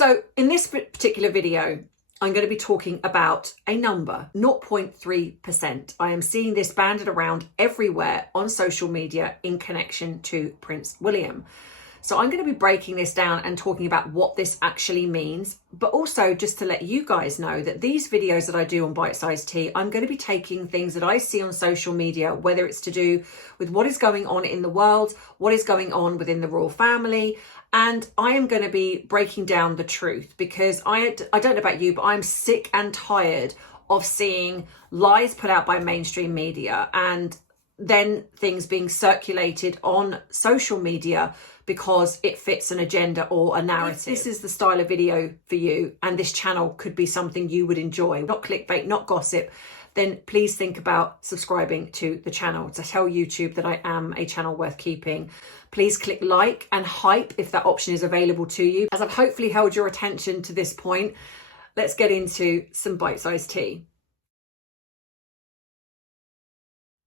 So in this particular video, I'm going to be talking about a number, 0.3%. I am seeing this banded around everywhere on social media in connection to Prince William. So I'm going to be breaking this down and talking about what this actually means, but also just to let you guys know that these videos that I do on Bite Size Tea, I'm going to be taking things that I see on social media, whether it's to do with what is going on in the world, what is going on within the royal family, and I am going to be breaking down the truth because I don't know about you, but I'm sick and tired of seeing lies put out by mainstream media and then things being circulated on social media because it fits an agenda or a narrative. If this is the style of video for you and this channel could be something you would enjoy, not clickbait, not gossip, then please think about subscribing to the channel to tell YouTube that I am a channel worth keeping. Please click like and hype if that option is available to you. As I've hopefully held your attention to this point, let's get into some bite-sized tea.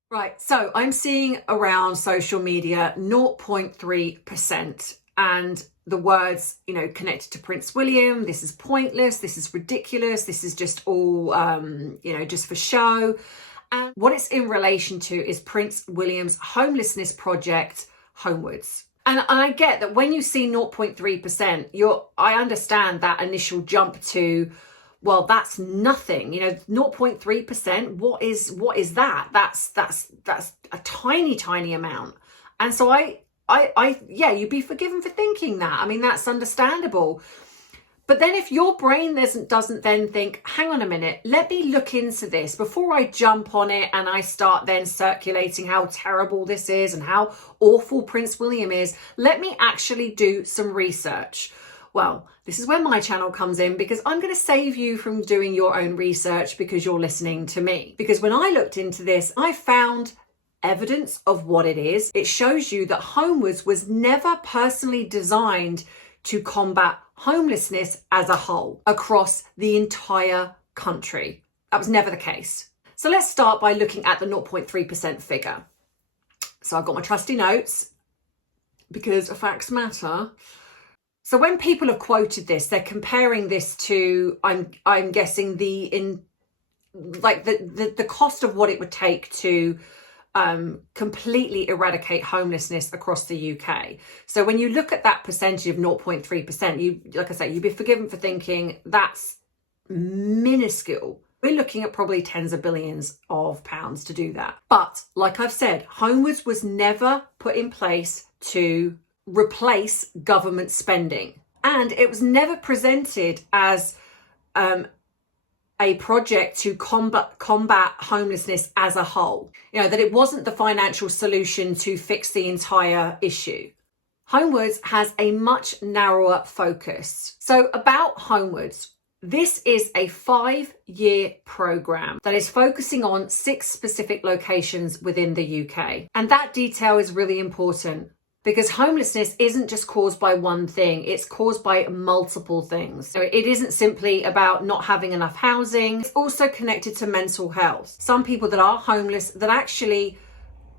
Right, so I'm seeing around social media 0.3% and the words, connected to Prince William. This is pointless. This is ridiculous. This is just all, just for show. And what it's in relation to is Prince William's homelessness project, Homewards. And I get that when you see 0.3%, I understand that initial jump to, well, that's nothing, 0.3%. What is that? That's a tiny amount. And so yeah, you'd be forgiven for thinking that. I mean, that's understandable. But then if your brain doesn't then think, hang on a minute, let me look into this before I jump on it and I start then circulating how terrible this is and how awful Prince William is, let me actually do some research. Well, this is where my channel comes in because I'm going to save you from doing your own research because you're listening to me. Because when I looked into this, I found evidence of what it is. It shows you that Homewards was never personally designed to combat homelessness as a whole across the entire country. That was never the case. So let's start by looking at the 0.3% figure. So I've got my trusty notes because facts matter. So when people have quoted this, they're comparing this to, I'm guessing the cost of what it would take to completely eradicate homelessness across the UK. So when you look at that percentage of 0.3%, like I say, you'd be forgiven for thinking that's minuscule. We're looking at probably tens of billions of pounds to do that. But like I've said, Homewards was never put in place to replace government spending. And it was never presented as a project to combat homelessness as a whole. That it wasn't the financial solution to fix the entire issue. Homewards has a much narrower focus. So about Homewards, this is a 5-year program that is focusing on 6 specific locations within the UK. And that detail is really important because homelessness isn't just caused by one thing, it's caused by multiple things. So it isn't simply about not having enough housing, it's also connected to mental health. Some people that are homeless, that actually,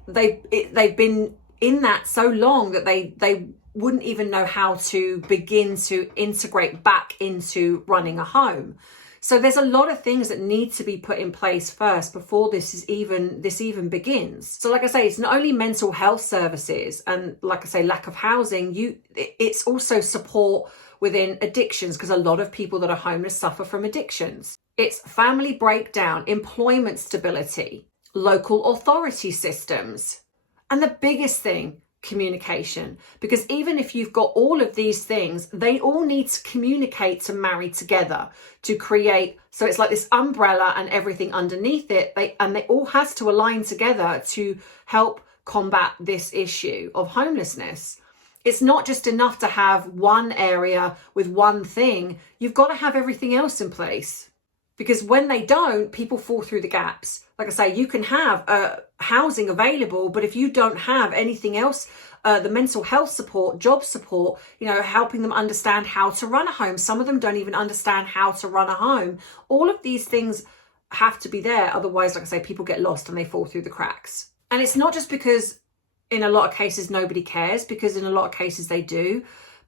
they've been in that so long that they wouldn't even know how to begin to integrate back into running a home. So there's a lot of things that need to be put in place first before this even begins. So like I say, it's not only mental health services and like I say, lack of housing, it's also support within addictions because a lot of people that are homeless suffer from addictions. It's family breakdown, employment stability, local authority systems, and the biggest thing, communication, because even if you've got all of these things, they all need to communicate to marry together to create, so it's like this umbrella and everything underneath it, they all has to align together to help combat this issue of homelessness. It's not just enough to have one area with one thing, you've got to have everything else in place. Because when they don't, people fall through the gaps. Like I say, you can have housing available, but if you don't have anything else, the mental health support, job support, helping them understand how to run a home. Some of them don't even understand how to run a home. All of these things have to be there. Otherwise, like I say, people get lost and they fall through the cracks. And it's not just because in a lot of cases nobody cares, because in a lot of cases they do.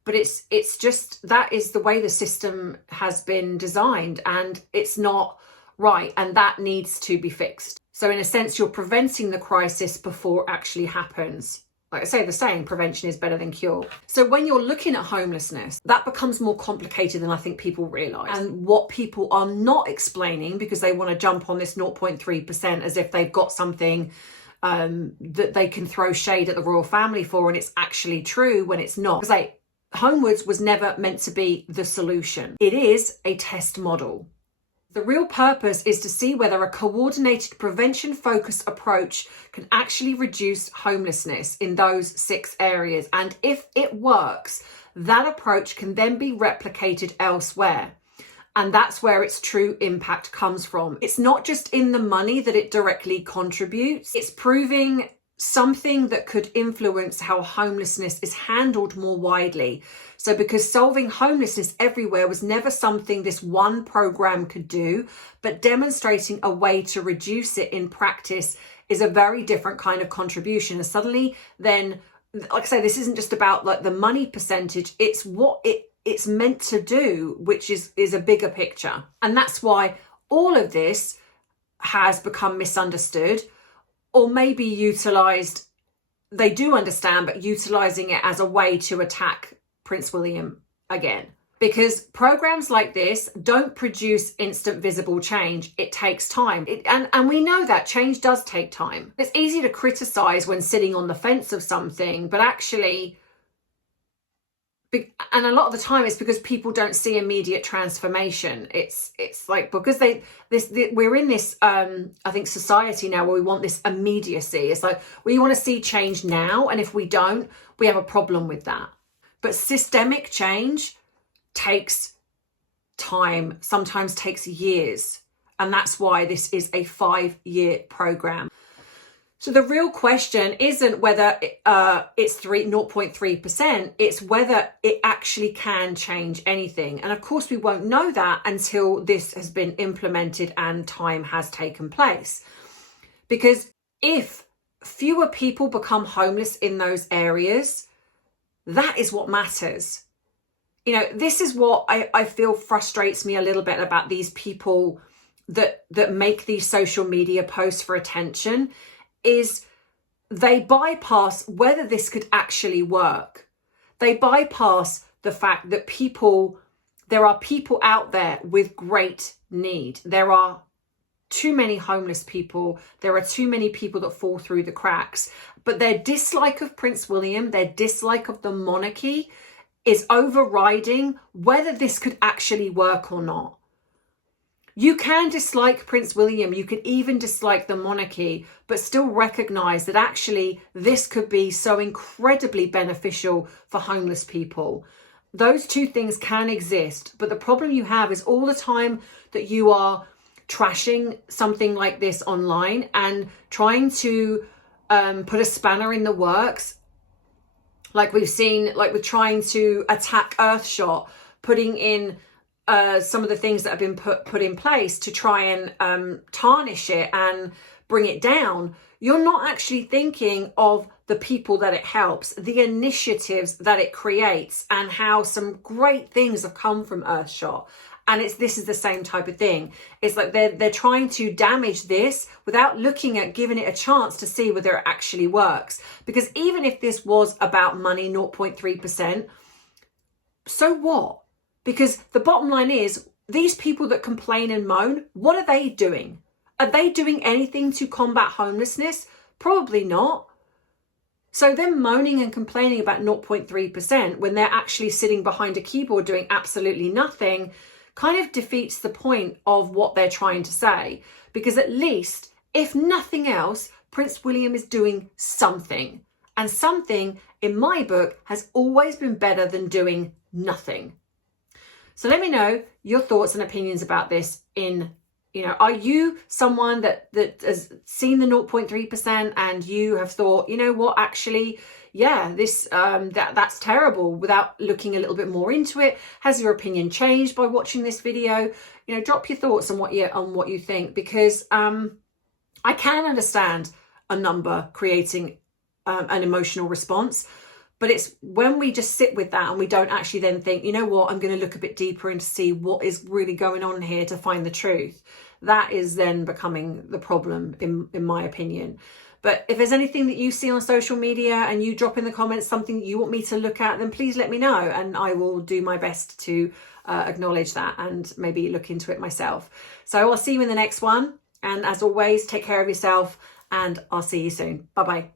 but it's just, that is the way the system has been designed, and it's not right, and that needs to be fixed. So in a sense, you're preventing the crisis before it actually happens. Like I say, the saying, prevention is better than cure. So when you're looking at homelessness, that becomes more complicated than I think people realise. And what people are not explaining, because they want to jump on this 0.3% as if they've got something that they can throw shade at the royal family for, and it's actually true when it's not. Because like, Homewards was never meant to be the solution. It is a test model. The real purpose is to see whether a coordinated prevention-focused approach can actually reduce homelessness in those 6 areas. And if it works, that approach can then be replicated elsewhere. And that's where its true impact comes from. It's not just in the money that it directly contributes. It's proving something that could influence how homelessness is handled more widely. So because solving homelessness everywhere was never something this one program could do, but demonstrating a way to reduce it in practice is a very different kind of contribution. And suddenly then, like I say, this isn't just about like the money percentage, it's what it's meant to do, which is a bigger picture. And that's why all of this has become misunderstood, or maybe utilised, they do understand, but utilising it as a way to attack Prince William again. Because programs like this don't produce instant visible change. It takes time. And we know that change does take time. It's easy to criticise when sitting on the fence of something, but actually, and a lot of the time it's because people don't see immediate transformation. It's like, because we're in this I think society now where we want this immediacy. It's like we want to see change now, and if we don't, we have a problem with that. But systemic change takes time, sometimes takes years, and that's why this is a 5-year program. So the real question isn't whether it's 0.3%, it's whether it actually can change anything. And of course, we won't know that until this has been implemented and time has taken place. Because if fewer people become homeless in those areas, that is what matters. You know, this is what I feel frustrates me a little bit about these people that make these social media posts for attention, is they bypass whether this could actually work. They bypass the fact that there are people out there with great need. There are too many homeless people. There are too many people that fall through the cracks. But their dislike of Prince William, their dislike of the monarchy is overriding whether this could actually work or not. You can dislike Prince William, you could even dislike the monarchy, but still recognise that actually this could be so incredibly beneficial for homeless people. Those two things can exist, but the problem you have is all the time that you are trashing something like this online and trying to put a spanner in the works, like we've seen, like with trying to attack Earthshot, putting in some of the things that have been put in place to try and tarnish it and bring it down. You're not actually thinking of the people that it helps, the initiatives that it creates, and how some great things have come from Earthshot. And this is the same type of thing. It's like they're trying to damage this without looking at giving it a chance to see whether it actually works. Because even if this was about money, 0.3%, so what? Because the bottom line is, these people that complain and moan, what are they doing? Are they doing anything to combat homelessness? Probably not. So them moaning and complaining about 0.3% when they're actually sitting behind a keyboard doing absolutely nothing kind of defeats the point of what they're trying to say. Because at least, if nothing else, Prince William is doing something. And something, in my book, has always been better than doing nothing. So let me know your thoughts and opinions about this. Are you someone that has seen the 0.3% and you have thought, you know what, actually, yeah, this that's terrible, without looking a little bit more into it? Has your opinion changed by watching this video? Drop your thoughts on what you think, because I can understand a number creating an emotional response, But it's when we just sit with that and we don't actually then think, you know what, I'm going to look a bit deeper and see what is really going on here to find the truth. That is then becoming the problem, in my opinion. But if there's anything that you see on social media and you drop in the comments something you want me to look at, then please let me know, and I will do my best to acknowledge that and maybe look into it myself. So I'll see you in the next one. And as always, take care of yourself, and I'll see you soon. Bye-bye.